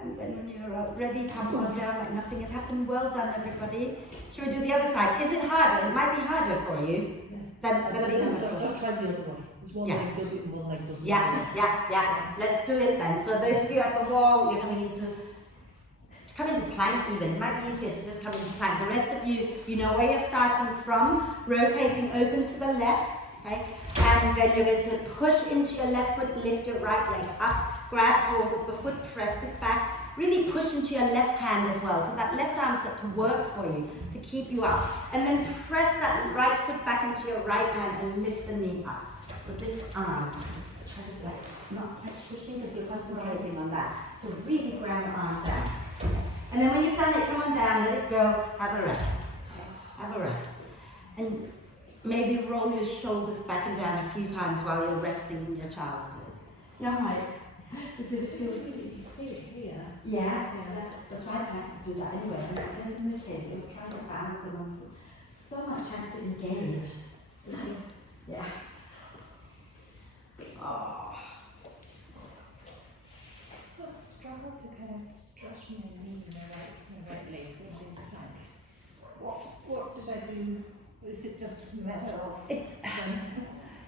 And then when you're ready, come on down like nothing had happened. Well done, everybody. Shall we do the other side? Is it harder? It might be harder for you than being on the floor. I'll try the other one. It's one leg does it and one leg doesn't. Yeah. Let's do it then. So those of you at the wall, you're coming into plank even. It might be easier to just come into plank. The rest of you, you know where you're starting from, rotating open to the left, okay? And then you're going to push into your left foot, lift your right leg up, grab hold of the foot, press it back, really push into your left hand as well. So that left arm's got to work for you to keep you up. And then press that right foot back into your right hand and lift the knee up. So this arm is kind of like not quite pushing because you're concentrating on that. So really grab the arm down. And then when you've done it, come on down, let it go, have a rest. Okay? Have a rest. And maybe roll your shoulders back and down a few times while you're resting in your child's pose. Yeah, right. Did it feel really clear here? Yeah. The side back to do that anyway. Because in this case, you're trying to balance on one foot. So much has to engage. Yeah. Oh. So I struggle to kind of stretch my knee in the right leg, so I do the plank. What did I do? Is it just a matter of strength?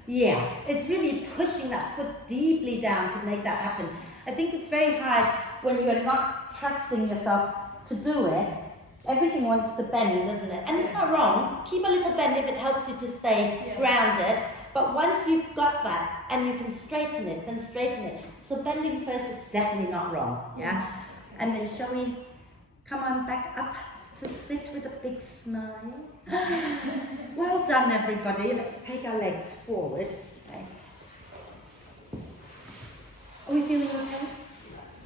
Yeah, it's really pushing that foot deeply down to make that happen. I think it's very hard when you're not trusting yourself to do it. Everything wants to bend, doesn't it? And it's not wrong. Keep a little bend if it helps you to stay grounded. But once you've got that and you can straighten it, then straighten it. So bending first is definitely not wrong, yeah? And then shall we come on back up to sit with a big smile? Well done, everybody. Let's take our legs forward. Okay. Are we feeling okay?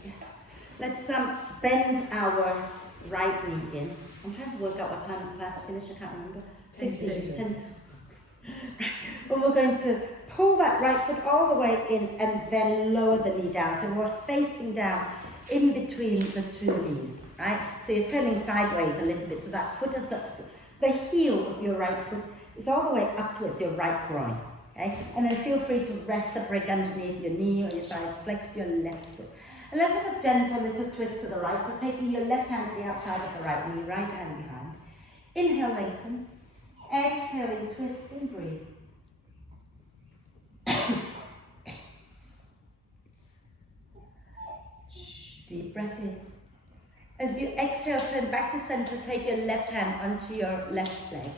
Yeah. Let's bend our right knee in. I'm trying to work out what time the class finished. I can't remember. 10. And we're going to pull that right foot all the way in and then lower the knee down. So we're facing down in between the two knees, right? So you're turning sideways a little bit. So that foot has got to, the heel of your right foot is all the way up towards your right groin, okay? And then feel free to rest a brick underneath your knee or your thighs, flex your left foot. And let's have a gentle little twist to the right. So taking your left hand to the outside of the right knee, right hand behind. Inhale, lengthen. Exhaling, twist and breathe. Deep breath in. As you exhale, turn back to center, take your left hand onto your left leg.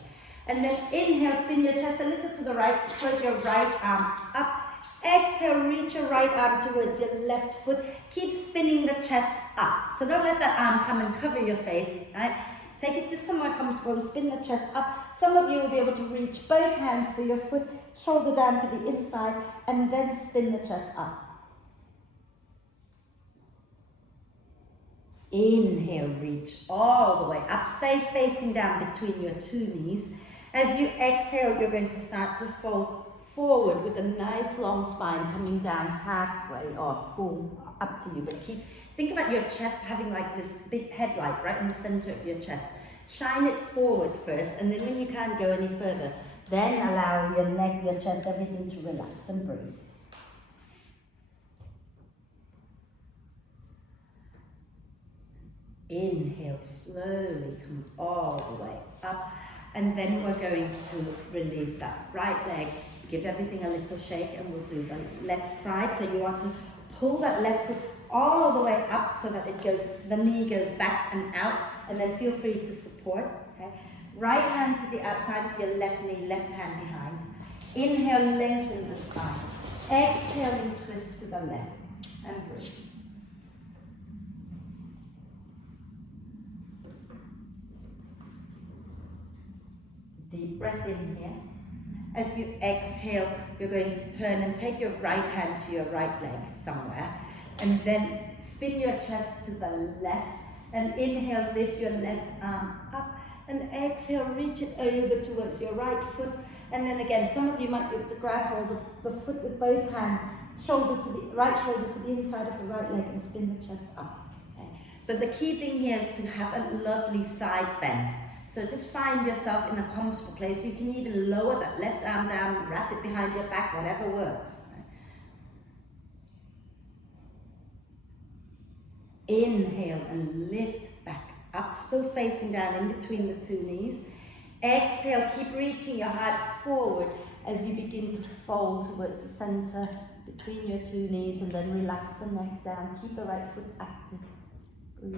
And then inhale, spin your chest a little to the right, float your right arm up. Exhale, reach your right arm towards your left foot. Keep spinning the chest up. So don't let that arm come and cover your face, right? Take it to somewhere comfortable and spin the chest up. Some of you will be able to reach both hands for your foot, shoulder down to the inside, and then spin the chest up. Inhale, reach all the way up. Stay facing down between your two knees. As you exhale, you're going to start to fold forward with a nice long spine coming down halfway or full up to you. But think about your chest having like this big headlight right in the center of your chest. Shine it forward first, and then when you can't go any further, then allow your neck, your chest, everything to relax and breathe. Inhale, slowly come all the way up, and then we're going to release that right leg. Give everything a little shake, and we'll do the left side. So you want to pull that left foot all the way up so that it goes, the knee goes back and out, and then feel free to support. Okay? Right hand to the outside of your left knee, left hand behind. Inhale, lengthen the spine. Exhale, twist to the left, and breathe. Deep breath in here. As you exhale, you're going to turn and take your right hand to your right leg somewhere, and then spin your chest to the left, and inhale, lift your left arm up, and exhale, reach it over towards your right foot, and then again, some of you might be able to grab hold of the foot with both hands, shoulder to the right shoulder to the inside of the right leg, and spin the chest up. Okay? But the key thing here is to have a lovely side bend. So just find yourself in a comfortable place. You can even lower that left arm down, wrap it behind your back, whatever works. Inhale and lift back up, still facing down in between the two knees. Exhale, keep reaching your heart forward as you begin to fold towards the center between your two knees, and then relax the neck down. Keep the right foot active. Breathe.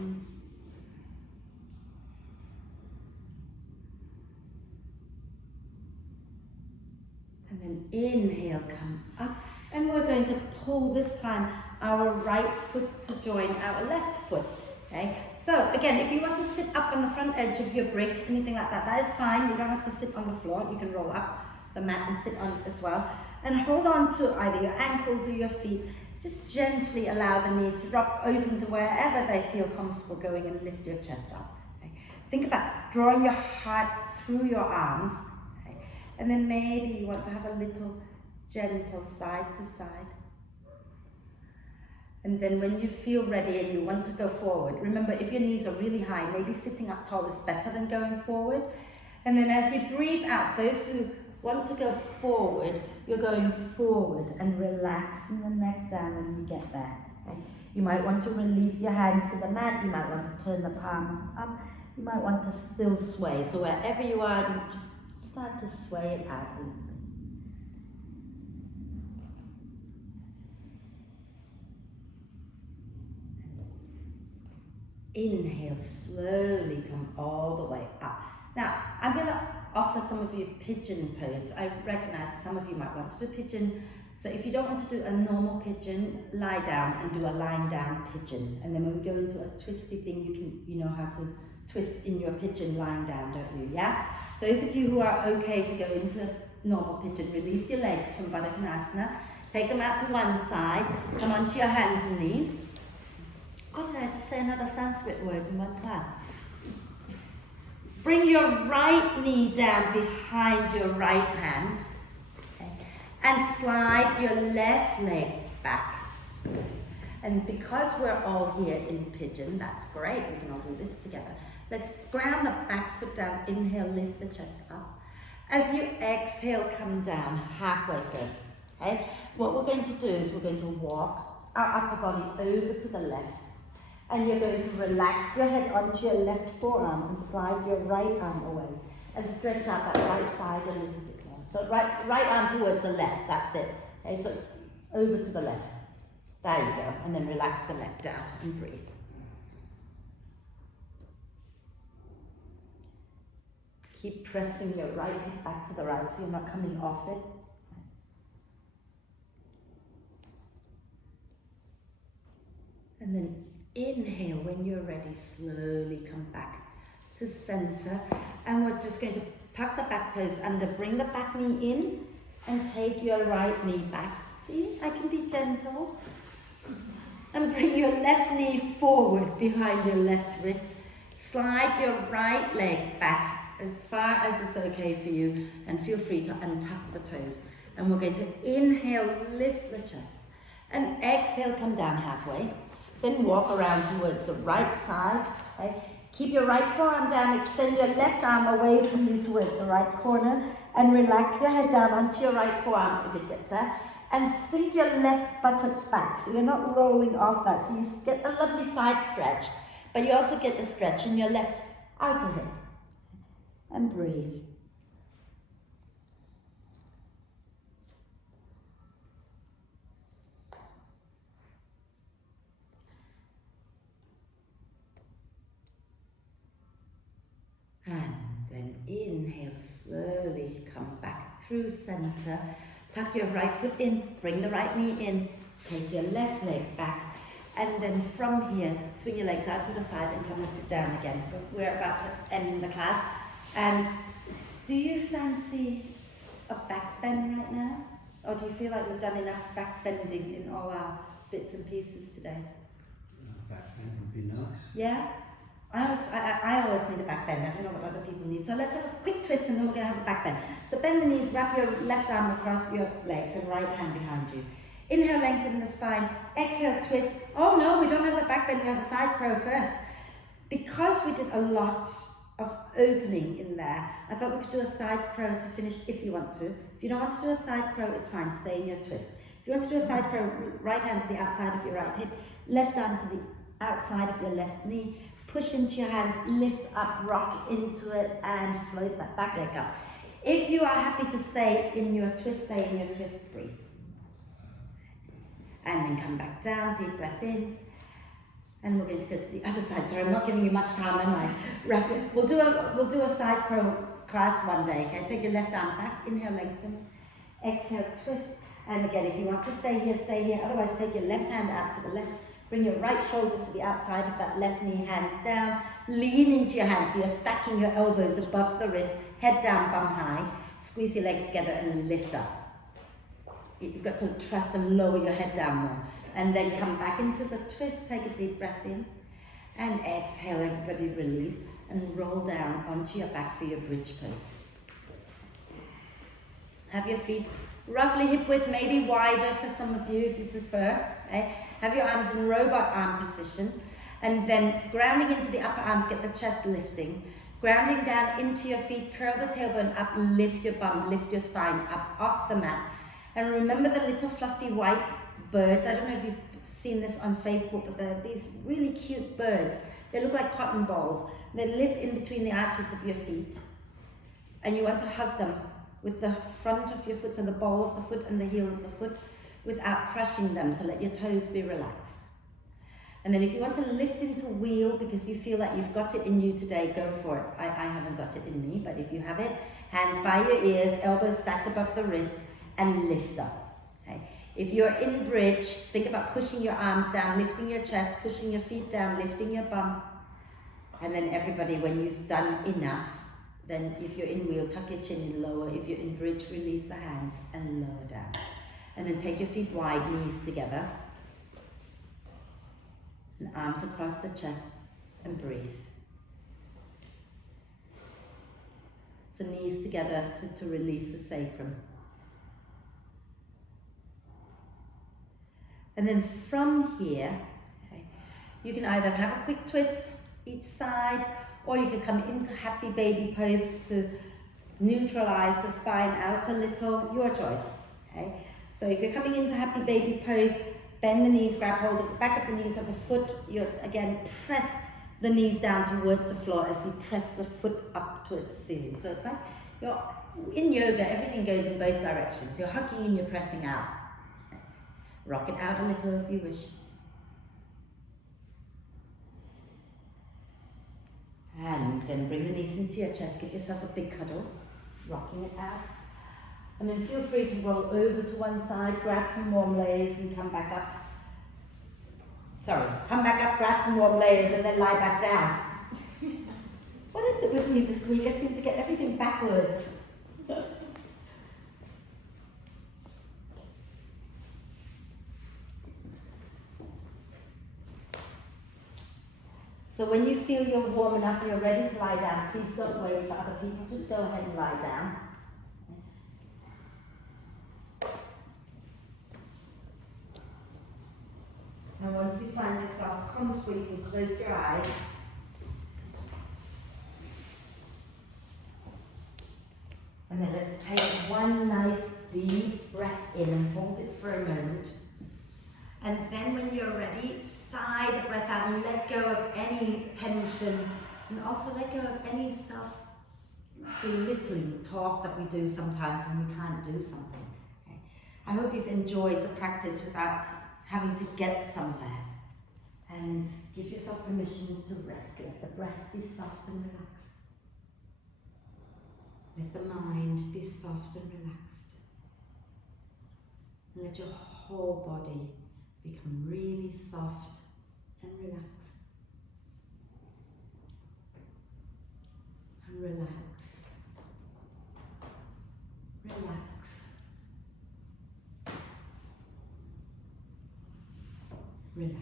And then inhale, come up. And we're going to pull this time our right foot to join our left foot. Okay? So again, if you want to sit up on the front edge of your brick, anything like that, that is fine. You don't have to sit on the floor. You can roll up the mat and sit on it as well. And hold on to either your ankles or your feet. Just gently allow the knees to drop open to wherever they feel comfortable going, and lift your chest up. Okay? Think about drawing your heart through your arms. Okay? And then maybe you want to have a little gentle side to side. And then when you feel ready and you want to go forward, remember, if your knees are really high, maybe sitting up tall is better than going forward. And then as you breathe out, those who want to go forward, you're going forward and relaxing the neck down when you get there. Okay? You might want to release your hands to the mat. You might want to turn the palms up. You might want to still sway. So wherever you are, you just start to sway it out a little bit. Inhale, slowly come all the way up. Now, I'm going to offer some of you Pigeon Pose. I recognize that some of you might want to do pigeon. So if you don't want to do a normal pigeon, lie down and do a lying down pigeon. And then when we go into a twisty thing, you know how to twist in your pigeon lying down, don't you? Yeah? Those of you who are okay to go into normal pigeon, release your legs from Baddha Konasana. Take them out to one side. Come onto your hands and knees. God, did I have to say another Sanskrit word in one class? Bring your right knee down behind your right hand. Okay. And slide your left leg back. And because we're all here in pigeon, that's great. We can all do this together. Let's ground the back foot down. Inhale, lift the chest up. As you exhale, come down halfway first. Okay? What we're going to do is we're going to walk our upper body over to the left. And you're going to relax your head onto your left forearm and slide your right arm away. And stretch out that right side a little bit more. So right arm towards the left, that's it. Okay, so over to the left. There you go. And then relax the neck down and breathe. Keep pressing your right hip back to the right so you're not coming off it. And then inhale, when you're ready, slowly come back to center. And we're just going to tuck the back toes under, bring the back knee in, and take your right knee back. See, I can be gentle. And bring your left knee forward behind your left wrist. Slide your right leg back as far as it's okay for you, and feel free to untuck the toes. And we're going to inhale, lift the chest, and exhale, come down halfway. Then walk around towards the right side. Okay? Keep your right forearm down, extend your left arm away from you towards the right corner, and relax your head down onto your right forearm if it gets there. And sink your left buttock back, so you're not rolling off that. So you get a lovely side stretch, but you also get the stretch in your left outer hip. And breathe. And then inhale, slowly come back through center. Tuck your right foot in, bring the right knee in, take your left leg back, and then from here, swing your legs out to the side and come and sit down again. We're about to end the class. And do you fancy a back bend right now? Or do you feel like we've done enough back bending in all our bits and pieces today? Back bend would be nice. Yeah? I always need a back bend. I don't know what other people need. So let's have a quick twist and then we're going to have a back bend. So bend the knees, wrap your left arm across your legs and right hand behind you. Inhale, lengthen the spine. Exhale, twist. Oh no, we don't have a back bend, we have a side crow first. Because we did a lot of opening in there, I thought we could do a side crow to finish if you want to. If you don't want to do a side crow, it's fine, stay in your twist. If you want to do a side crow, right hand to the outside of your right hip, left arm to the outside of your left knee, push into your hands, lift up, rock into it, and float that back leg up. If you are happy to stay in your twist, breathe. And then come back down, deep breath in. And we're going to go to the other side. Sorry, I'm not giving you much time, am I? Rapid. We'll do a side crow class one day. Okay, take your left arm back. Inhale, lengthen. Exhale, twist. And again, if you want to stay here, stay here. Otherwise, take your left hand out to the left. Bring your right shoulder to the outside of that left knee, hands down. Lean into your hands. So you're stacking your elbows above the wrist. Head down, bum high. Squeeze your legs together and lift up. You've got to trust and lower your head down more. And then come back into the twist, take a deep breath in. And exhale, everybody release. And roll down onto your back for your bridge pose. Have your feet roughly hip width, maybe wider for some of you if you prefer. Okay? Have your arms in robot arm position. And then grounding into the upper arms, get the chest lifting. Grounding down into your feet, curl the tailbone up, lift your bum, lift your spine up off the mat. And remember the little fluffy white birds. I don't know if you've seen this on Facebook, but they're these really cute birds. They look like cotton balls. They live in between the arches of your feet. And you want to hug them with the front of your foot, so the ball of the foot and the heel of the foot, without crushing them. So let your toes be relaxed. And then if you want to lift into wheel because you feel that you've got it in you today, go for it. I haven't got it in me, but if you have it, hands by your ears, elbows stacked above the wrist, and lift up. Okay? If you're in bridge, think about pushing your arms down, lifting your chest, pushing your feet down, lifting your bum. And then everybody, when you've done enough, then if you're in wheel, tuck your chin in lower. If you're in bridge, release the hands and lower down. And then take your feet wide, knees together. And arms across the chest and breathe. So knees together to release the sacrum. And then from here, okay, you can either have a quick twist each side, or you can come into happy baby pose to neutralize the spine out a little, your choice. Okay? So if you're coming into happy baby pose, bend the knees, grab hold of the back of the knees of the foot. You again press the knees down towards the floor as you press the foot up towards the ceiling. So it's like you're in yoga, everything goes in both directions. You're hugging and you're pressing out. Rock it out a little if you wish. And then bring the knees into your chest, give yourself a big cuddle, rocking it out. And then feel free to roll over to one side, grab some warm layers and come back up. Sorry, come back up, grab some warm layers and then lie back down. What is it with me this week? I seem to get everything backwards. So when you feel you're warm enough and you're ready to lie down, please don't wait for other people, just go ahead and lie down. And once you find yourself comfortable, you can close your eyes. And then let's take one nice deep breath in and hold it for a moment. And then when you're ready, sigh the breath out and let go of any tension and also let go of any self-belittling talk that we do sometimes when we can't do something. Okay? I hope you've enjoyed the practice without having to get somewhere. And just give yourself permission to rest. Let the breath be soft and relaxed. Let the mind be soft and relaxed. And let your whole body become really soft and relaxed. And relax. Relax. Relax.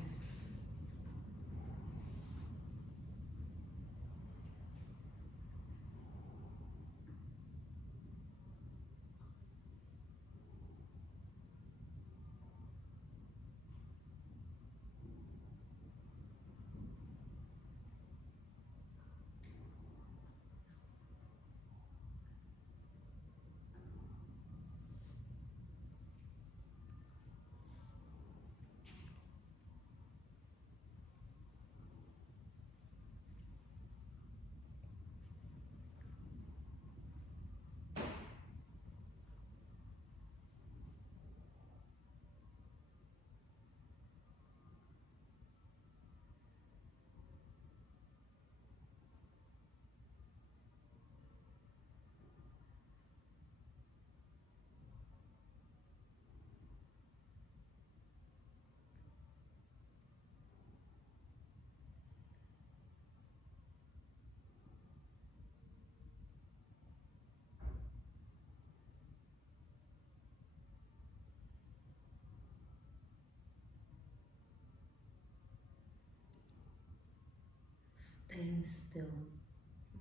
staying still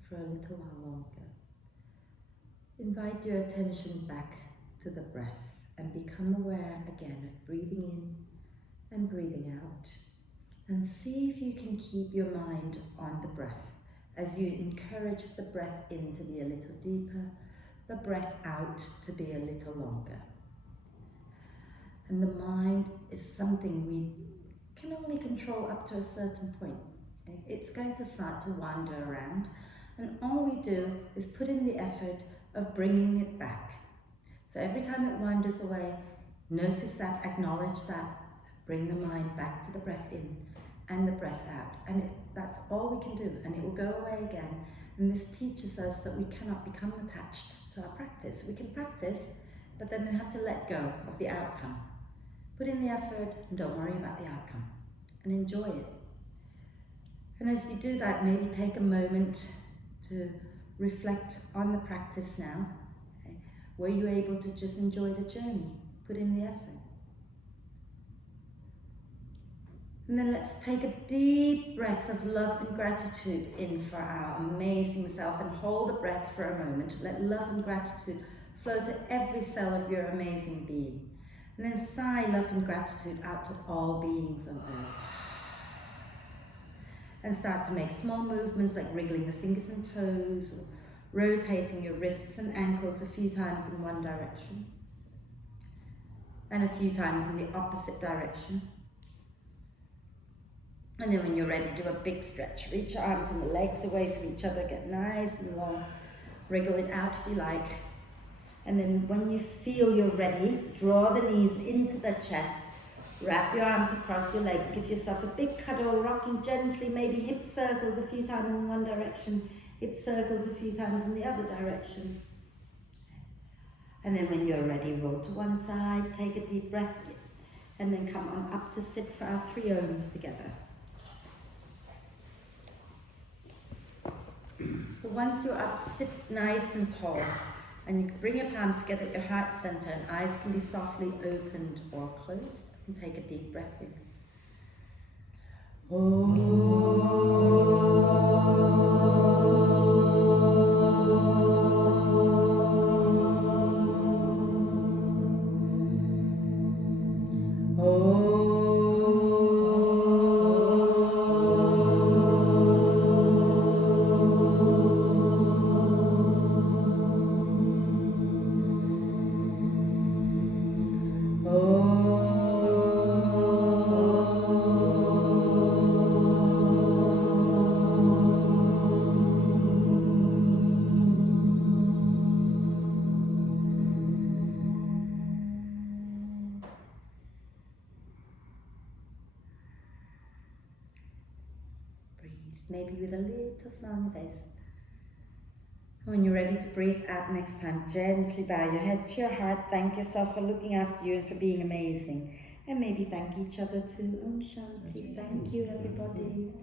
for a little while longer. Invite your attention back to the breath and become aware again of breathing in and breathing out. And see if you can keep your mind on the breath as you encourage the breath in to be a little deeper, the breath out to be a little longer. And the mind is something we can only control up to a certain point. Okay? It's going to start to wander around, and all we do is put in the effort of bringing it back. So every time it wanders away, notice that, acknowledge that, bring the mind back to the breath in and the breath out. And that's all we can do, and it will go away again. And this teaches us that we cannot become attached to our practice. We can practice, but then we have to let go of the outcome. Put in the effort and don't worry about the outcome, and enjoy it. And as you do that, maybe take a moment to reflect on the practice now. Okay? Were you able to just enjoy the journey? Put in the effort. And then let's take a deep breath of love and gratitude in for our amazing self, and hold the breath for a moment. Let love and gratitude flow to every cell of your amazing being. And then sigh love and gratitude out to all beings on earth. And start to make small movements like wriggling the fingers and toes, or rotating your wrists and ankles a few times in one direction, and a few times in the opposite direction. And then when you're ready, do a big stretch. Reach your arms and the legs away from each other, get nice and long. Wriggle it out if you like. And then when you feel you're ready, draw the knees into the chest. Wrap your arms across your legs. Give yourself a big cuddle, rocking gently, maybe hip circles a few times in one direction, hip circles a few times in the other direction. And then when you're ready, roll to one side, take a deep breath, and then come on up to sit for our 3 Oms together. So once you're up, sit nice and tall, and you can bring your palms together at your heart center, and eyes can be softly opened or closed, and take a deep breath in. Maybe with a little smile on your face. And when you're ready to breathe out next time, gently bow your head to your heart. Thank yourself for looking after you and for being amazing. And maybe thank each other too. Om Shanti. Thank you, everybody.